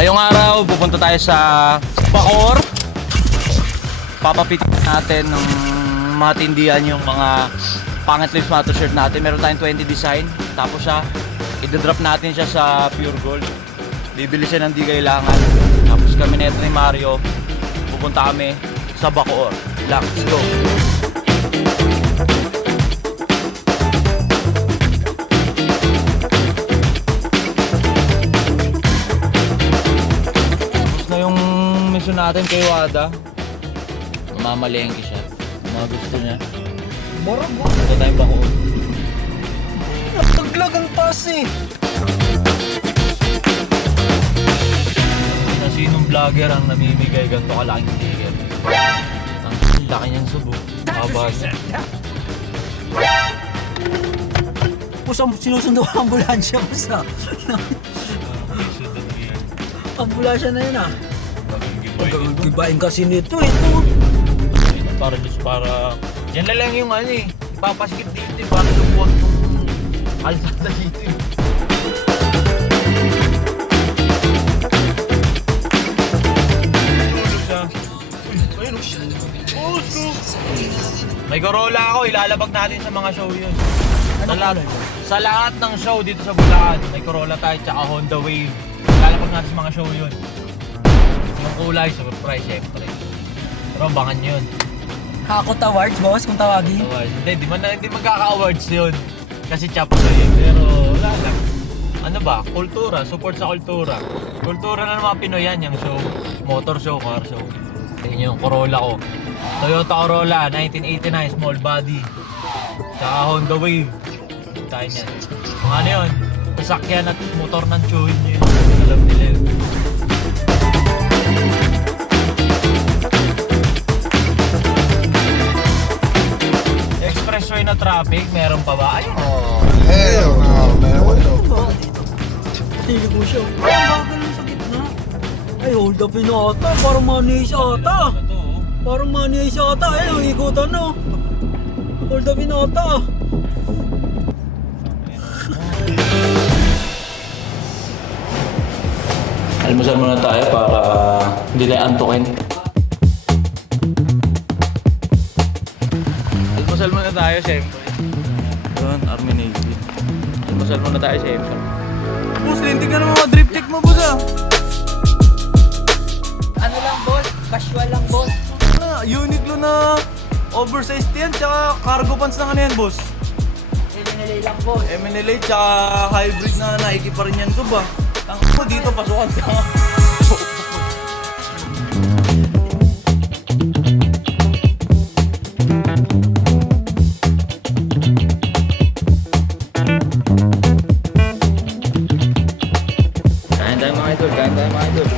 Ngayong araw, pupunta tayo sa Bacoor. Papapitin natin ng mga tindihan yung mga pangit lips matter shirt natin. Meron tayong 20 design. Tapos siya, i-drop natin siya sa Pure Gold. Bibili siya ng di kailangan. Tapos kami neto ni Mario, pupunta kami sa Bacoor. Let's go! Mission natin kay Wada. Mamalengke siya. Mga gusto niya. Borog mo. Ito tayong Bacoor. Napaglag ang taas eh. Sa sinong vlogger ang namimigay ganito kalaking sticker? Ang laki niyang subo. Kabasa. Pusa, sinusundo ang ambulansya, pusa. Ambulansya na yun ah. Gibain kasi nito, ito. Para yan na lang yung ano eh. Papaskip dito eh. Para lubuan yung kalsada dito eh. May Corolla ako, ilalabag natin sa mga show yun. Sa lahat ng show dito sa Bulacan, may Corolla tayo tsaka Honda Wave. Ilalabag natin sa mga show yun. Yung kulay, surprise syempre. Pero abangan yun. Hakot Awards, boss, kung tawagin. Awards. Hindi magkaka-awards yun. Kasi chapter yun. Pero wala lang. Ano ba? Kultura. Support sa kultura. Kultura na ng mga Pinoy yan. Yung show. Motor show, car show. Yun yung Corolla ko. Toyota Corolla, 1989, small body. Tsaka Honda Wave. Tayo niyan. Mga ano yun? Sasakyan at motor ng chewin nyo yun. Alam nila yun. Expressway na traffic, meron pa ba? Ayun. Oh, hell no, man. What the fuck? Tili ko siya. Ay, bagal lang sa gitna. Ay, hold up yun ata. Parang manis ata. Parang manis ata. Ay, ikutan no. Hold up yun ata. Almusal muna tayo para hindi tayo antukin. Almusal muna tayo, siyempre. Doon, Army Navy. Almusal muna tayo, siyempre. Boss, lintik ka naman mga drip check mo, boss ah. Ano lang, boss? Casual lang, boss. Uniqlo na oversized yan, tsaka cargo pants na ano yan, boss. Nililay lang, boss. MNLA, tsaka hybrid na Nike pa rin yan, so ba? Ang ko dito, pasukan ka nga. Kain tayo mga idol, kain tayo mga idol.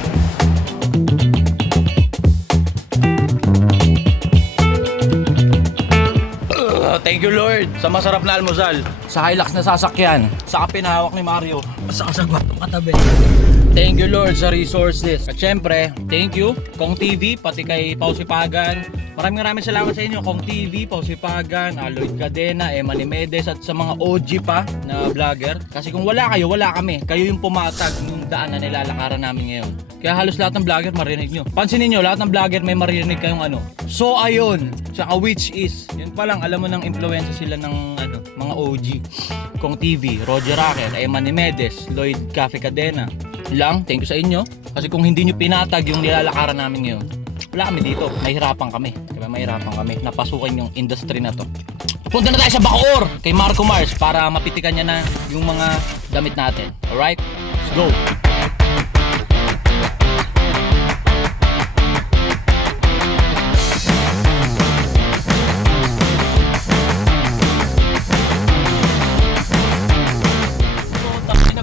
Thank you Lord sa masarap na almusal. Sa Hilux na sasakyan. Sa pinahawak ni Mario. Basta ka sa gwapong katabi. Thank you Lord sa resources. At syempre, thank you Kong TV, pati kay Pao Sipagan. Maraming salamat sa inyo Kong TV, Pao Sipagan, Lloyd Cadena, Emma Nimedes at sa mga OG pa na vlogger. Kasi kung wala kayo, wala kami. Kayo yung pumatag ng daan na nilalakaran namin ngayon. Kaya halos lahat ng vlogger marinig nyo. Pansinin nyo, lahat ng vlogger may marinig kayong ano. So ayun, tsaka which is, yun pa lang, alam mo nang influensya sila ng ano, mga OG. Kong TV, Roger Raquel, Emma Nimedes, Lloyd Cafe Cadena. Lang, thank you sa inyo. Kasi kung hindi nyo pinatag yung nilalakaran namin ngayon, wala kami dito, mahirapan kami. Diba, mahirapan kami napasukin yung industry na to. Punta na tayo sa Bacoor kay Marco Mars para mapitikan niya na yung mga damit natin. Alright? Let's go!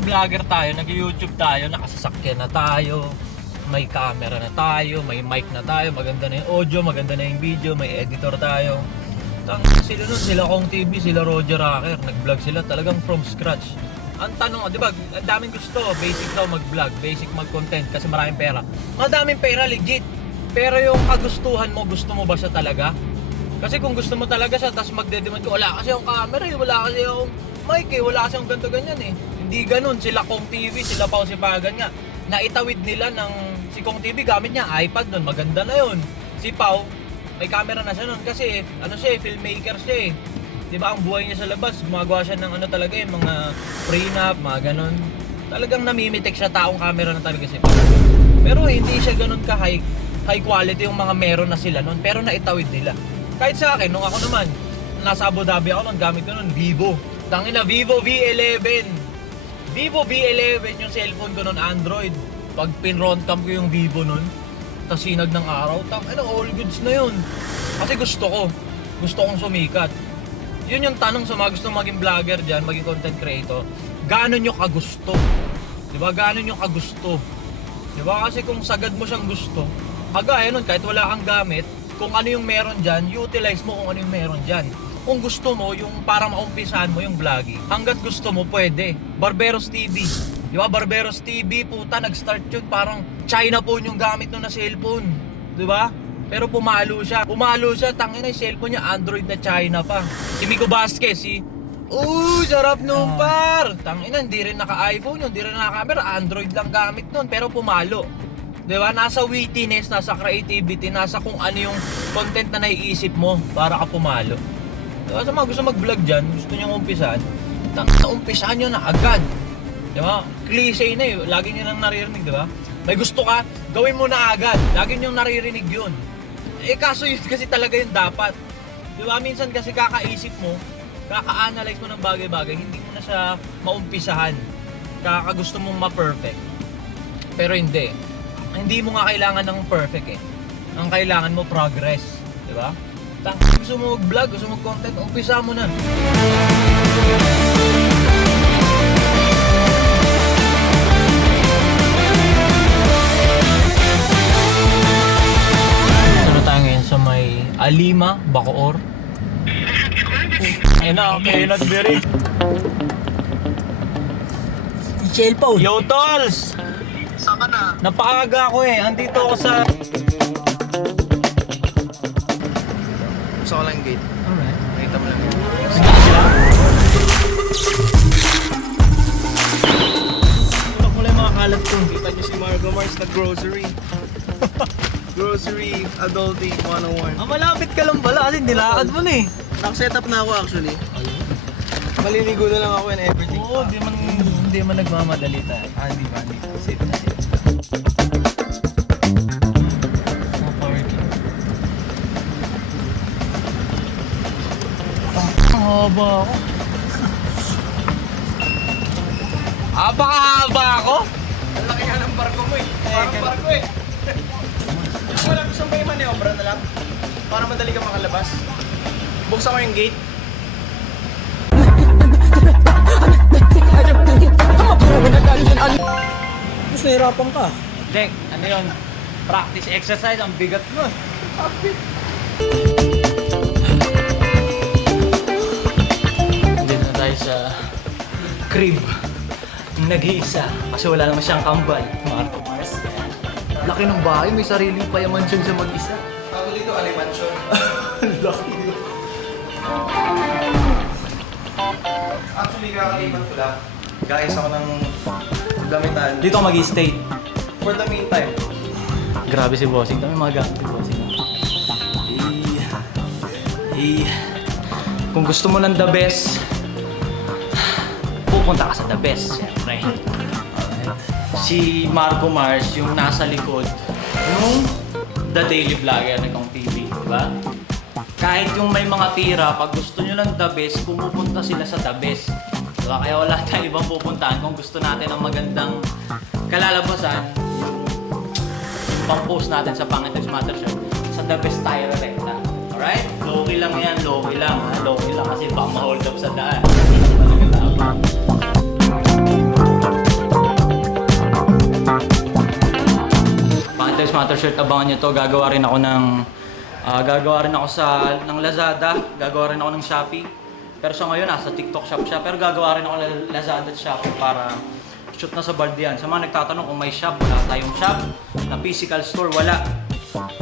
Vlogger tayo, nag-YouTube tayo, nakasasakyan na tayo, may camera na tayo, may mic na tayo, maganda na yung audio, maganda na yung video, may editor tayo. Sila nun, sila Kong TV, sila Roger Raquel, nag-vlog sila talagang from scratch. Ang tanong, di ba, ang daming gusto, basic daw mag-vlog, basic mag-content kasi maraming pera. Madaming pera, legit. Pero yung kagustuhan mo, gusto mo ba siya talaga? Kasi kung gusto mo talaga siya, tapos magdedemand ko, wala kasi yung camera eh, wala kasi yung mic eh, wala kasi yung ganto ganyan eh. Hindi ganun, sila Kong TV, sila Pao Sipagan nga. naitawid nila ng si Kong TV, gamit niya iPad nun, maganda na yun. Si Pao, may camera na siya nun kasi ano siya, filmmaker siya eh. 'Di ba ang buhay niya sa labas, gumagawa siya ng ano talaga yung mga prenup, mga ganun. Talagang namimitik siya, taong camera na talaga si Pao. Pero hindi siya ganun ka high quality yung mga meron na sila nun, pero naitawid nila. Kahit sa akin, nung ako naman, nasa Abu Dhabi ako nun, gamit ko nun Vivo. Tangina, Vivo V11. Vivo V11 yung cellphone ko nun, Android. Pag pinroncam ko yung Vivo nun, tas sinag ng araw, tangina, all goods na yun. Kasi gusto kong sumikat. Yun yung tanong sa mga gusto maging vlogger dyan, maging content creator. Gaano nyo kagusto? Diba? Gaano nyo kagusto? Diba? Kasi kung sagad mo siyang gusto, kagaya nun, kahit wala kang gamit, kung ano yung meron dyan, utilize mo kung ano yung meron dyan. Kung gusto mo, yung para maumpisahan mo yung vlogging, hanggat gusto mo, pwede. Barberos TV. Di ba? Barberos TV, puta, nag-start yun. Parang China phone yung gamit nun na cellphone. Di ba? Pero pumalo siya. Tangina yung cellphone niya, Android na China pa. Si Miko Vasquez, sarap nung par! Tangina, hindi rin naka-iPhone yun, hindi rin naka-camera, Android lang gamit nun, pero pumalo. Diba? Nasa wittiness, nasa creativity, nasa kung ano yung content na naiisip mo para ka pumalo. Diba? Sa mga gusto mag-vlog dyan, gusto nyo umpisahan, umpisahan nyo na agad. Diba? Cliche na yun, lagi nyo nang naririnig, diba? May gusto ka, gawin mo na agad, lagi nyo naririnig yun. Kaso yun kasi talaga yung dapat. Diba? Minsan kasi kakaisip mo, kaka-analyze mo ng bagay-bagay, hindi mo na siya maumpisahan. Kakagusto mong ma-perfect. Pero hindi mo nga kailangan ng perfect eh. Ang kailangan mo progress, di ba? Gusto mo mag-vlog, gusto mo mag-content, umpisa mo na. Ano tayo ngayon sa may Alima, Bacoor? Ayun na, okay, not very. Cellphone. Yo, Tols! Saan ka na? Napaaga ako eh. Andito ako sa... Gusto ko lang yung gate. Alright. Nakita mo lang yun. Sige sila. Tulak mo lang yung mga kalat ko. Kita niyo si Margo Mars na grocery. Grocery Adulting 101. Malapit ka lang pala kasi nilakad mo na eh. Naka-setup na ako actually. Maliligo na lang ako and everything. Oo, hindi man nagmamadali tayo. Hindi ba? Safe na safe. Ang haba ako. Haba ako? Ang laki nga ng barko mo eh. Parang barko eh. Wala gusto mo yung maniobra na lang. Para madali ka makalabas. Buksan ko yung gate. Mas nahirapan ka. Hindi, ano yun? Practice exercise, ang bigat mo. Dito na tayo sa crib. Nag-iisa. Kasi wala naman siyang kambal. Marco Mars. Laki ng bahay, may sariling payaman siya sa mag-isa. Ako dito, Alimansion. Laki. Actually, kakalipat ko lang. Guys, ako ng gamitan. Dito ako mag-stay. For the meantime. Grabe si Bossing. Dami mga gamit si Bossing. Kung gusto mo ng the best, pupunta ka sa the best, syempre. Si Marco Mars, yung nasa likod, yung The Daily Vlogger na Kong TV, di ba? Kahit yung may mga tira, pag gusto nyo ng the best, pumupunta sila sa the best. Diba? Kaya wala tayong ibang pupuntahan kung gusto natin ng magandang kalalabasan, yung pang-post natin sa Pangit Matter Show, sa the best tayo rekta. Alright? Low-key lang yan, low-key lang. Low-key lang kasi baka ma-hold up sa daan. Pangit Matter Shirt, abangan nyo to. Gagawa rin ako ng ng Lazada, gagawa rin ako ng Shopee. Pero sa ngayon, nasa TikTok shop siya. Pero gagawa rin ako ng Lazada at Shopee para shoot na sa Bardian. Sa mga nagtatanong kung may shop, wala tayong shop. Na physical store, wala.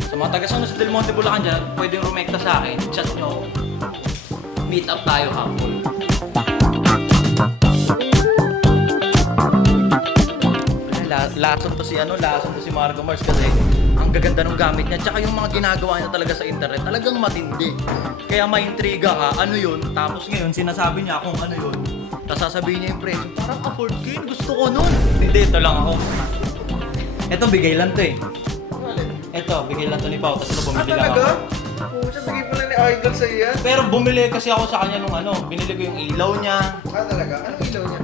Sa mga taga-sana sa Del Monte, Bulacan dyan, pwedeng rumekta sa akin. Chat nyo. Meet up tayo hapon. lason to si Marco Mars kasi ang gaganda ng gamit niya. Tsaka yung mga ginagawa niya talaga sa internet, talagang matindi. Kaya may intriga ka, ano yun? Tapos ngayon, sinasabi niya kung ano yun. Tapos sasabihin niya yung presyo. Parang afford ko yun, gusto ko nun. Hindi, ito lang ako. Ito, bigay lang to eh. Ito, bigay lang to ni Pao. Tapos ito, bumili lang ako. Pucha, bigay pala ni Idol sa yan. Pero bumili kasi ako sa kanya nung ano, binili ko yung ilaw niya. Talaga? Anong ilaw niya?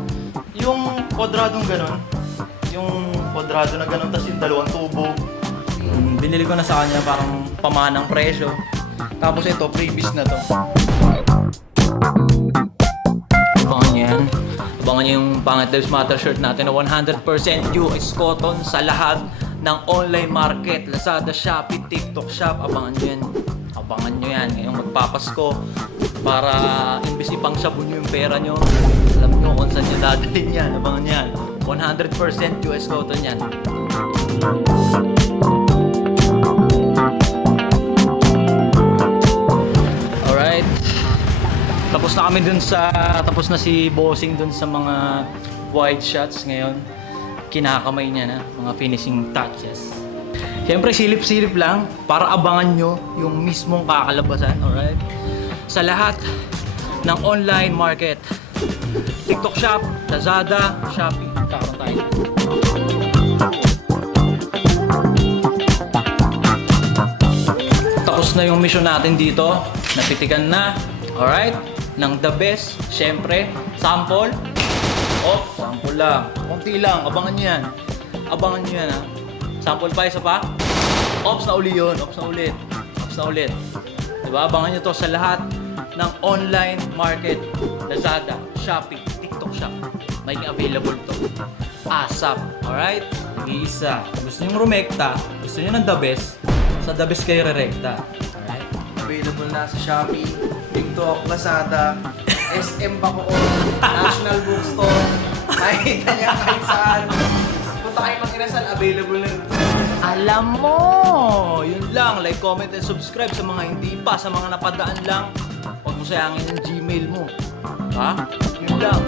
Yung kwadradong ganon. Yung kwadrado na ganon, tapos yung dalawang tubo. Binili ko na sa kanya parang pamanang presyo. Tapos ito, previous na to. Abangan nyo yan. Abangan nyo yung Pangit Lives Matter shirt natin na 100% US cotton sa lahat ng online market. Lazada, Shopee, TikTok Shop. Abangan nyo yan. Abangan nyo yan. Ngayong magpapasko para imbis ipang sabon nyo yung pera nyo. Alam nyo kung saan nyo dadalhin yan. Abangan nyo yan. 100% US cotton yan. Alright. Tapos na si Bossing dun sa mga wide shots ngayon. Kinakamay niya na mga finishing touches. Siyempre silip-silip lang para abangan nyo yung mismong kakalabasan, alright? Sa lahat ng online market. TikTok Shop, Lazada, Shopee, kakaroon tayo. Tapos na yung mission natin dito. Napitikan na, alright? Ng the best, syempre, sample. Oh, sample lang. Konti lang, abangan nyo yan. Abangan nyo yan ha. Sample pa, isa pa. Ops na uli yun, ops na ulit. Ops na ulit. Diba? Abangan nyo to sa lahat ng online market. Lazada, Shopee, TikTok Shop. May available to. ASAP. Alright? Nag-iisa. Gusto nyo rumekta, gusto nyo ng the best, sa the best kayo re-rekta. Alright? Available na sa Shopee, TikTok, Lazada, SM Bacoor, National Bookstore. Makikita niya kahit saan. Punta kayo mag-inasal, available na rin. Alam mo! Yun lang. Like, comment, and subscribe sa mga hindi pa. Sa mga napadaan lang. Huwag mo sayangin yung Gmail mo. Ha? Yun lang.